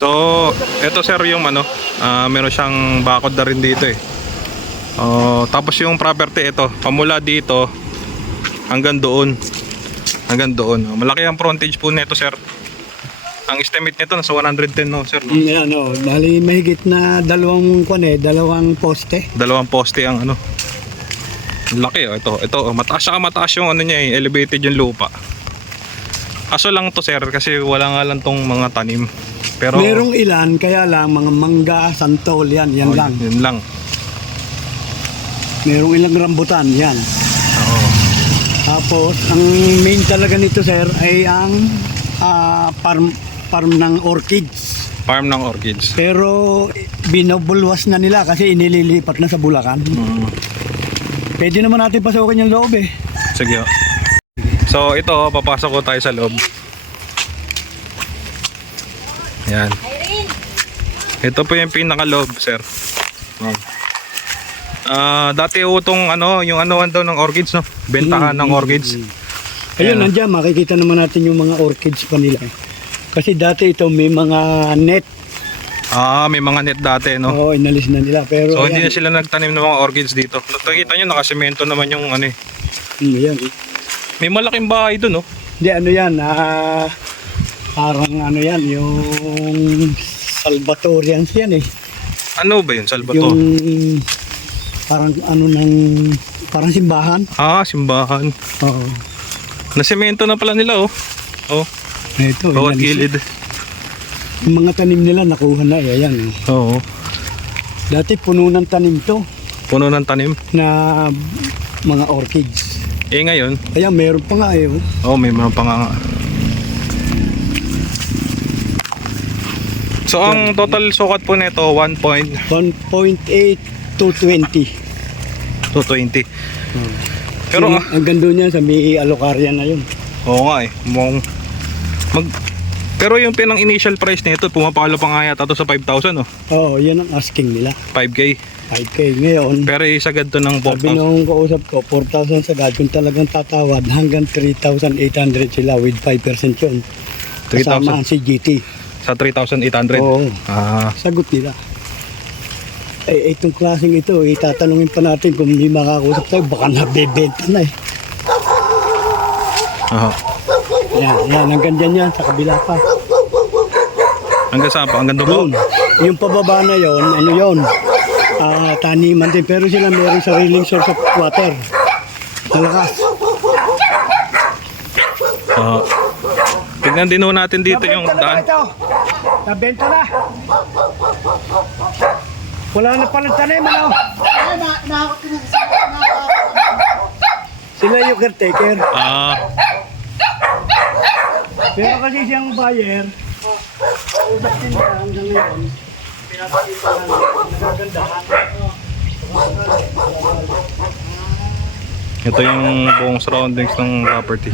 So, ito sir yung ano, meron siyang bakod na rin dito eh. Tapos yung property ito, pamula dito hanggang doon. Hanggang doon. Malaki ang frontage po nito sir. Ang estimate nito nasa 110 no sir. No? Ano, bali mahigit na dalawang poste. Dalawang poste ang ano. Laki oh, ito mataas siya, mataas yung ano niya eh, elevated yung lupa. Kaso lang to sir kasi wala nga lang tong mga tanim. Pero merong ilan, kaya lang mga mangga, santol, yan lang. Yun lang. Merong ilang rambutan, yan. Oo. Tapos, ang main talaga nito sir ay ang farm ng orchids. Farm ng orchids. Pero binubulwas na nila kasi inililipat na sa Bulacan. Pwede naman natin pasukin yung loob eh. Sige. So ito, papasok ko tayo sa loob. Yan. Ito po yung pinaka-loob, sir. Dati utong ano, yung anuan daw ng orchids, no? Bentahan ng orchids. Ayun, nandiyan makikita naman natin yung mga orchids pa nila. Kasi dati ito may mga net. May mga net dati, no? Oo, inalis na nila. Pero so ayan, hindi na sila nagtanim ng mga orchids dito. Nakikita nyo, nakasemento naman yung ano eh. Ayan. May malaking bahay doon, no? Hindi, ano yan, parang ano yan, yung Salvatorians yan eh. Ano ba yun, Salvatore? Yung parang ano parang simbahan. Simbahan. Oo. Nasemento na pala nila, oh. Oh, Ito, bawat inalis. gilid. Yung mga tanim nila nakuha na, ayan. Oo. Dati puno ng tanim to Puno ng tanim. na mga orchids. Eh ngayon, Ayan, meron pa nga eh. may mga panganga. So ang total sukat po nito 1.220. 1.8 to 20. Pero ang ganda niya sa may Alocaria na yun. oo nga eh. Pero yung pinang initial price nito, pumapalo pa nga yata to sa 5,000, no? Oo, yan ang asking nila. 5K. 5K ngayon. Pero isagad to ng Sabi 4,000. nung kausap ko, 4,000 sagad. Kung talagang tatawad, hanggang 3,800 sila with 5% yun. 3,000 Kasama ang CGT. sa 3,800. Oo, Ah, sagot nila. Eh, itong klaseng ito, itatanungin pa natin kung hindi makakausap tayo, baka nabebenta na eh. aha. Yan, hanggang dyan yan, sa kabila pa. Hanggang saan pa? Hanggang dulo? Doon, yung pababa na yon, ano yon? Taniman din, pero sila meron sariling source of water. Malakas. Tignan din ho natin dito yung daan. Nabenta na. Wala na palang tanim, ano? Sila yung caretaker. Pero kasi siyang buyer, usap din niya hanggang ngayon, pinapakita lang, nagagandahan. Ito yung buong surroundings ng property.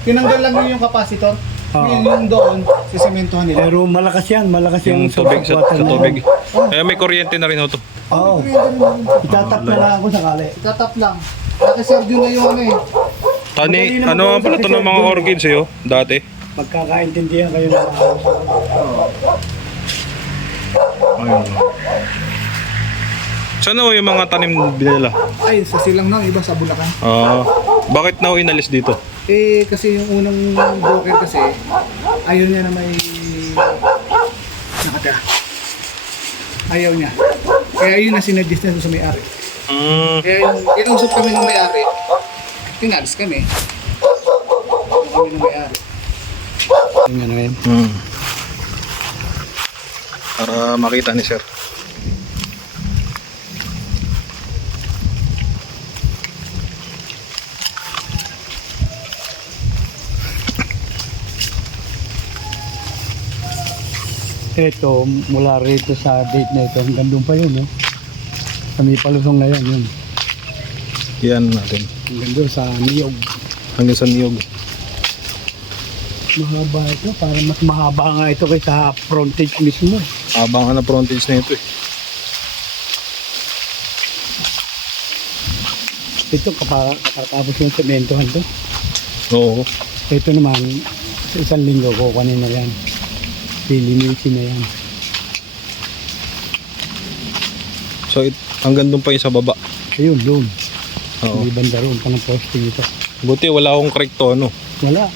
Tinanggal lang yung capacitor. Yung doon, sisementohan nila. Pero malakas yan, malakas Yung yung tubig source sa of water na tubig. yan. May kuryente na rin ito. Oo. Itatap na lang ako sakali. Itatap lang. Nakaserve na yung ano eh. Tani, ano nga pala ito ng mga orchids eh, dati? Magkakaintindihan kayo na Ayun. Saan ho yung mga tanim nila? Ay, sa silang na, iba sa Bulacan. Bakit na ho inalis dito? Eh, kasi yung unang broker kasi, ayaw niya na may nakatira. Ayaw niya. Kaya yun na sinadjust niya sa may-ari. Kaya yung inusap kami ng may-ari, tinalis kami. Kami ng may-ari. Tingnan na yun. Para makita ni sir. Ito, mula rito sa date na ito, hanggang doon pa yun, eh. Sa may palusong na yan, yun. Yan natin. Hanggang doon sa Niyog. Hanggang sa niyog. Mahaba ito, para mas mahaba nga ito kaysa frontage mismo. Habang na frontage na ito eh. Ito, kakatapos yung sementohan to. Oo. Ito naman, sa isang linggo ko, kanina yan. Lilinisin na yan. So hanggang doon pa yung sa baba. Ayun, doon. Oo. May banda roon pa ng posting ito. Buti wala akong correct to ano. Wala.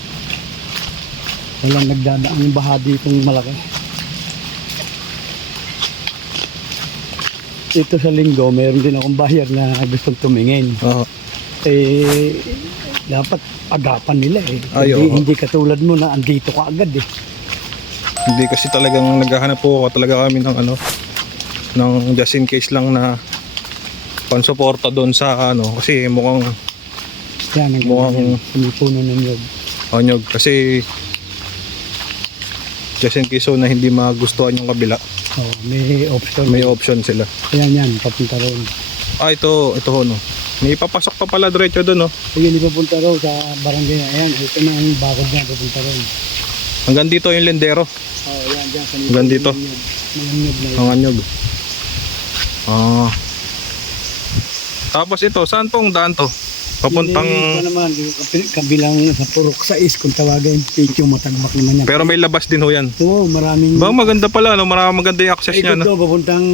Walang nagdadaan yung baha ditong malaki. Ito sa linggo, meron din akong buyer na gustong tumingin. Oo. Eh, dapat agapan nila eh. Ay, oo. Hindi katulad mo na andito ka agad eh. Hindi kasi talagang naghahanap po talaga kami ng ano, ng just in case lang na pansuporta doon sa ano, kasi mukhang Yan, ang Mukhang- puno ng nyog. onyog kasi just in case so na hindi magustuhan yung kabila, Oh, may option. may option sila. Yan, papunta roon. Ito ho no. May papasok pa pala diretso doon no. Ayun, papunta roon sa barangay na. Ayan, ito na ang bakod niya, papunta roon. Hanggang dito yung lendero, Oh, yan, dyan. Hanggang dito? Mga nyog na ang anyog. Tapos ito, saan pong daan to? Papuntang, Ito naman, kabilang sa Purok 6 kung tawagin. Pityo matagbak naman yan. pero may labas din ho yan. Oo, maraming... Ba maganda pala no, maganda yung access niya Ikot no. doon, papuntang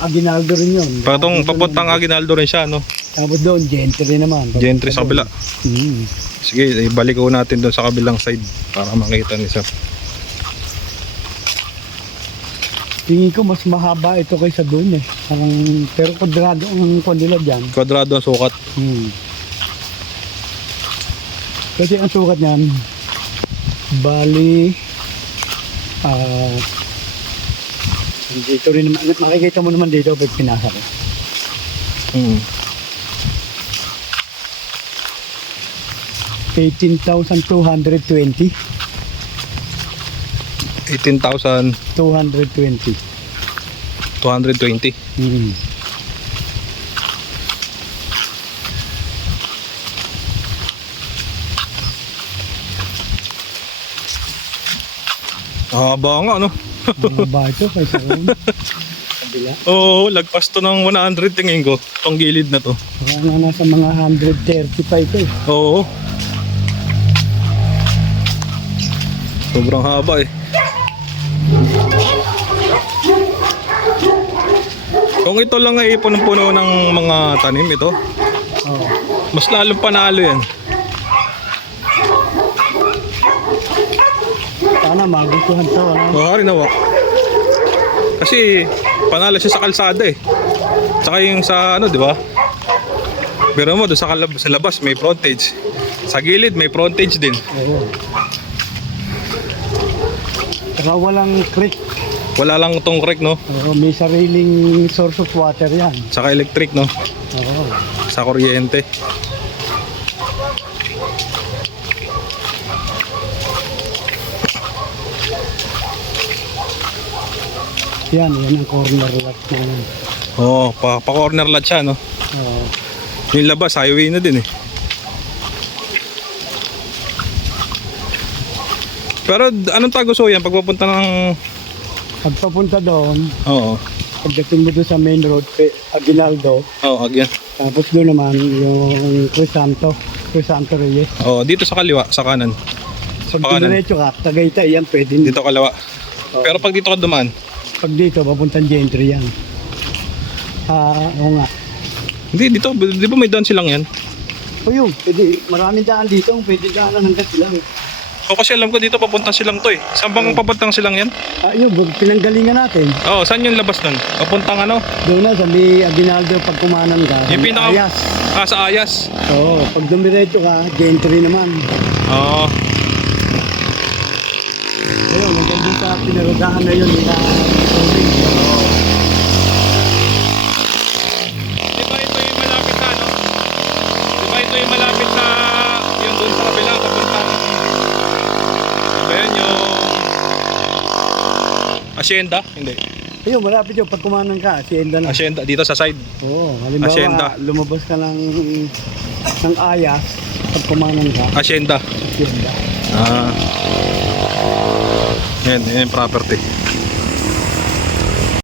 Aguinaldo rin yun. Papuntang Aguinaldo rin siya no. Tapos doon, Gentry naman. Gentry sa kabila. Hmm. Sige, ibalik ko natin doon sa kabilang side para makita ni sir. Tingin ko mas mahaba ito kaysa doon eh. Parang, pero kwadrado ang kondila dyan. Kwadrado ang sukat. Kasi ang sukat niyan, bali, dito rin naman, makikita mo naman dito pag pinasa ko. Mm. 18,220. 18,220. 220. Haba nga no. Mahaba ito kaysa rin. Kabila. Oo, lagpas to ng 100 tingin ko. Tong gilid na to. Baka nga nasa mga 135 ito eh. Oo. Sobrang haba eh. Kung ito lang ay punong-puno ng mga tanim ito, Oo. mas lalong panalo yan. Sana magustuhan to. Ano? Oo, nawa. Kasi panalo siya sa kalsada eh. Tsaka yung sa ano, di ba? Pero mo doon sa labas may frontage. Sa gilid may frontage din. Oo. Saka walang creek. Wala lang tong creek no. Oo, may sariling source of water yan. Saka electric no. Oo. Sa kuryente. Yan ang corner lot na yan. Oo, pa corner lot siya no. Oo. Yung labas highway na din eh. Pero anong tagusuyan pag papunta ng Pagpapunta doon, Oo. pagdating mo doon sa main road, Aguinaldo, Oo, again. tapos doon naman yung Crisanto Reyes. Oo, dito sa kaliwa, sa kanan. Sa Pag kanan. diretso ka, Tagaytay yan, pwede. Dito kaliwa. Oo. Pero pag dito ka dumaan, Pag dito, papuntang Gentry yan. Oo nga. hindi dito, di ba may daan silang yan? O yun, pwede, maraming daan dito, pwede daan hanggang silang. O kasi alam ko dito papuntang silang to eh. Saan bang papuntang silang yan? Yun, pinanggalingan natin. Oo, saan yung labas nun? Papuntang ano? Doon na, sa may Aguinaldo, pag kumanan ka. Yung sa pinaka- Ayas. Sa Ayas. Oo, pag dumiretso ka, Gentry naman. Oo. Ayun, hanggang doon sa pinarudahan na yun, nila. Di ba ito yung malapit sa ano? Di ba ito yung malapit sa yung doon sa kabila papuntang ba yan yung Hacienda? Hindi. Ayun, malapit yun, pag kumanan ka, Hacienda na. Hacienda dito sa side. Oo, halimbawa, Hacienda. lumabas ka ng Ayas, pag kumanan ka, Hacienda. Hacienda. Ah. Yan yung property.